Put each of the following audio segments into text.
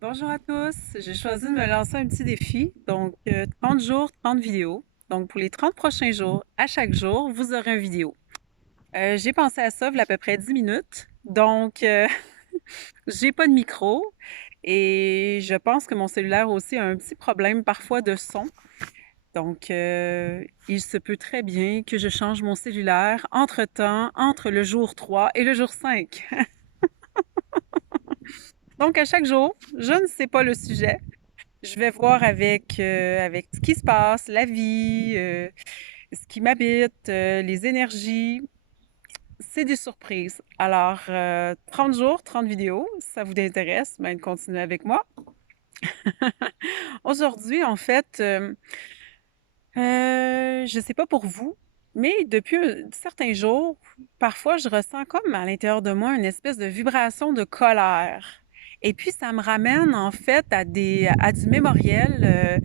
Bonjour à tous, j'ai choisi de me lancer un petit défi, donc 30 jours, 30 vidéos. Donc pour les 30 prochains jours, à chaque jour, vous aurez une vidéo. J'ai pensé à ça il y a à peu près 10 minutes, donc j'ai pas de micro et je pense que mon cellulaire aussi a un petit problème parfois de son. Donc il se peut très bien que je change mon cellulaire entre-temps, entre le jour 3 et le jour 5. Donc à chaque jour, je ne sais pas le sujet. Je vais voir avec ce qui se passe, la vie, ce qui m'habite, les énergies. C'est des surprises. Alors, 30 jours, 30 vidéos, ça vous intéresse, ben, continuez avec moi. Aujourd'hui, en fait, je sais pas pour vous, mais depuis certains jours, parfois, je ressens comme à l'intérieur de moi une espèce de vibration de colère. Et puis, ça me ramène en fait à du mémoriel,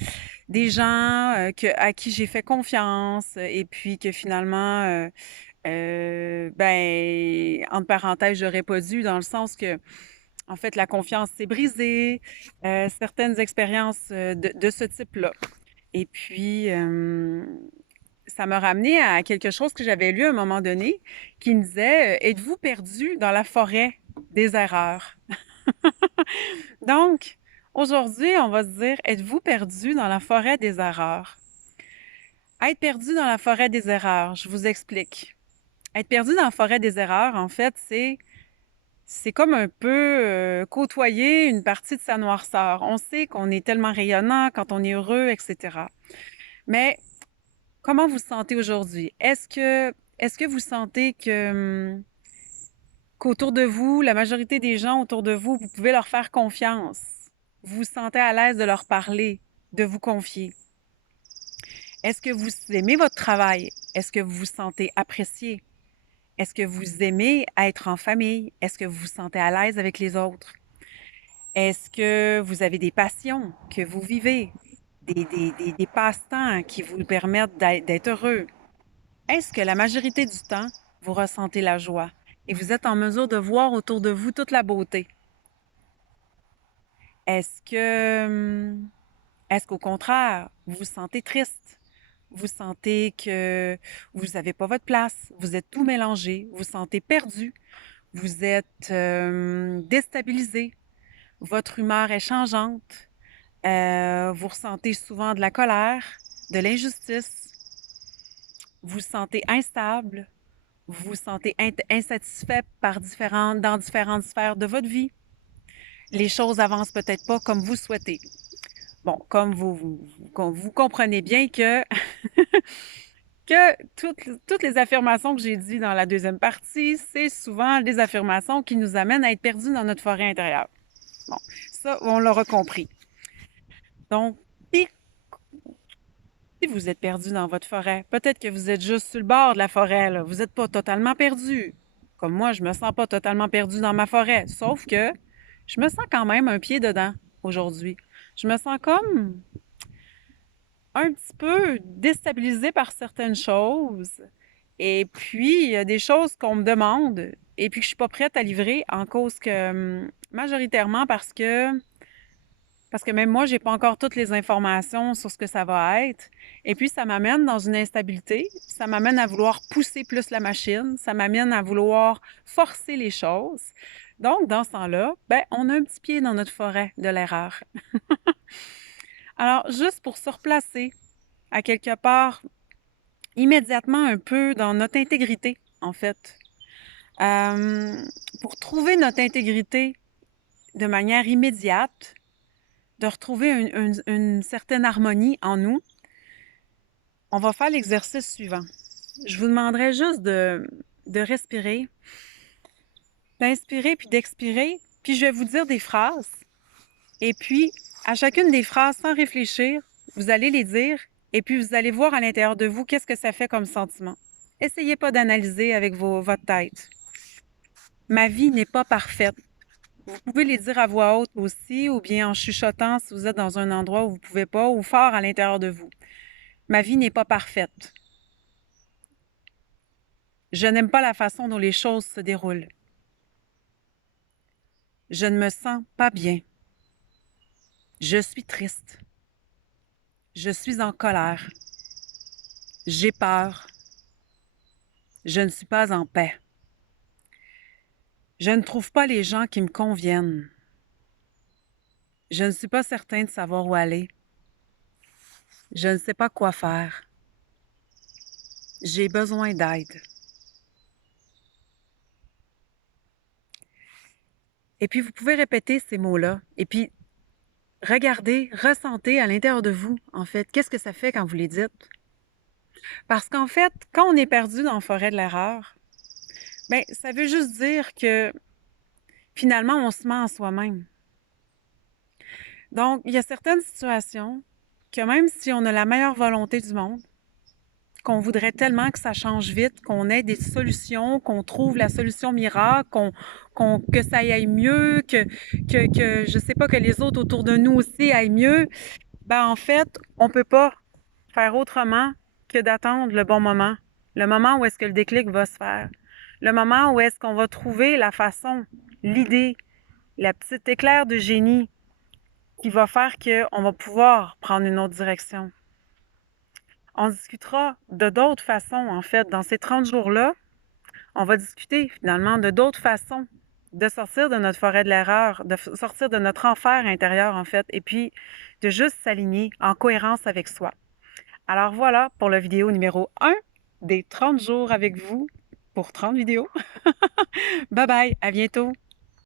des gens à qui j'ai fait confiance et puis que finalement, ben, entre parenthèses, j'aurais pas dû dans le sens que, en fait, la confiance s'est brisée, certaines expériences de ce type-là. Et puis, ça m'a ramené à quelque chose que j'avais lu à un moment donné qui me disait, êtes-vous perdu dans la forêt des erreurs? Donc, aujourd'hui, on va se dire, êtes-vous perdu dans la forêt des erreurs? Être perdu dans la forêt des erreurs, je vous explique. Être perdu dans la forêt des erreurs, en fait, c'est comme un peu côtoyer une partie de sa noirceur. On sait qu'on est tellement rayonnant quand on est heureux, etc. Mais comment vous vous sentez aujourd'hui? Est-ce que vous sentez qu'autour de vous, la majorité des gens autour de vous, vous pouvez leur faire confiance? Vous vous sentez à l'aise de leur parler, de vous confier? Est-ce que vous aimez votre travail? Est-ce que vous vous sentez apprécié? Est-ce que vous aimez être en famille? Est-ce que vous vous sentez à l'aise avec les autres? Est-ce que vous avez des passions que vous vivez? Des passe-temps qui vous permettent d'être heureux? Est-ce que la majorité du temps, vous ressentez la joie et vous êtes en mesure de voir autour de vous toute la beauté? Est-ce que, est-ce qu'au contraire, vous vous sentez triste? Vous sentez que vous n'avez pas votre place, vous êtes tout mélangé, vous sentez perdu, vous êtes déstabilisé, votre humeur est changeante, vous ressentez souvent de la colère, de l'injustice, vous vous sentez instable, vous vous sentez insatisfait dans différentes sphères de votre vie. Les choses avancent peut-être pas comme vous souhaitez. Bon, comme vous comprenez bien que toutes les affirmations que j'ai dites dans la deuxième partie, c'est souvent des affirmations qui nous amènent à être perdus dans notre forêt intérieure. Bon, ça, on l'aura compris. Donc, si vous êtes perdu dans votre forêt, peut-être que vous êtes juste sur le bord de la forêt, là. Vous n'êtes pas totalement perdu. Comme moi, je me sens pas totalement perdu dans ma forêt. Sauf que je me sens quand même un pied dedans aujourd'hui. Je me sens comme un petit peu déstabilisée par certaines choses. Et puis, il y a des choses qu'on me demande et puis que je suis pas prête à livrer en cause que, majoritairement parce que même moi, j'ai pas encore toutes les informations sur ce que ça va être. Et puis, ça m'amène dans une instabilité. Ça m'amène à vouloir pousser plus la machine. Ça m'amène à vouloir forcer les choses. Donc, dans ce temps-là, ben, on a un petit pied dans notre forêt de l'erreur. Alors, juste pour se replacer à quelque part, immédiatement un peu dans notre intégrité, en fait. Euh, pour trouver notre intégrité de manière immédiate, de retrouver une certaine harmonie en nous, on va faire l'exercice suivant. Je vous demanderai juste de respirer, d'inspirer puis d'expirer, puis je vais vous dire des phrases. Et puis, à chacune des phrases, sans réfléchir, vous allez les dire et puis vous allez voir à l'intérieur de vous qu'est-ce que ça fait comme sentiment. Essayez pas d'analyser avec votre tête. Ma vie n'est pas parfaite. Vous pouvez les dire à voix haute aussi ou bien en chuchotant si vous êtes dans un endroit où vous ne pouvez pas ou fort à l'intérieur de vous. Ma vie n'est pas parfaite. Je n'aime pas la façon dont les choses se déroulent. Je ne me sens pas bien. Je suis triste. Je suis en colère. J'ai peur. Je ne suis pas en paix. Je ne trouve pas les gens qui me conviennent. Je ne suis pas certain de savoir où aller. Je ne sais pas quoi faire. J'ai besoin d'aide. Et puis, vous pouvez répéter ces mots-là. Et puis, regardez, ressentez à l'intérieur de vous, en fait, qu'est-ce que ça fait quand vous les dites? Parce qu'en fait, quand on est perdu dans la forêt de l'erreur, bien, ça veut juste dire que finalement, on se ment en soi-même. Donc, il y a certaines situations que même si on a la meilleure volonté du monde, qu'on voudrait tellement que ça change vite, qu'on ait des solutions, qu'on trouve la solution miracle, que ça aille mieux, je sais pas, que les autres autour de nous aussi aillent mieux, ben en fait, on peut pas faire autrement que d'attendre le bon moment, le moment où est-ce que le déclic va se faire, le moment où est-ce qu'on va trouver la façon, l'idée, la petite éclair de génie qui va faire qu'on va pouvoir prendre une autre direction. On discutera de d'autres façons, en fait, dans ces 30 jours-là. On va discuter finalement de d'autres façons de sortir de notre forêt de l'erreur, de sortir de notre enfer intérieur, en fait, et puis de juste s'aligner en cohérence avec soi. Alors voilà pour la vidéo numéro 1 des 30 jours avec vous pour 30 vidéos. Bye bye, à bientôt!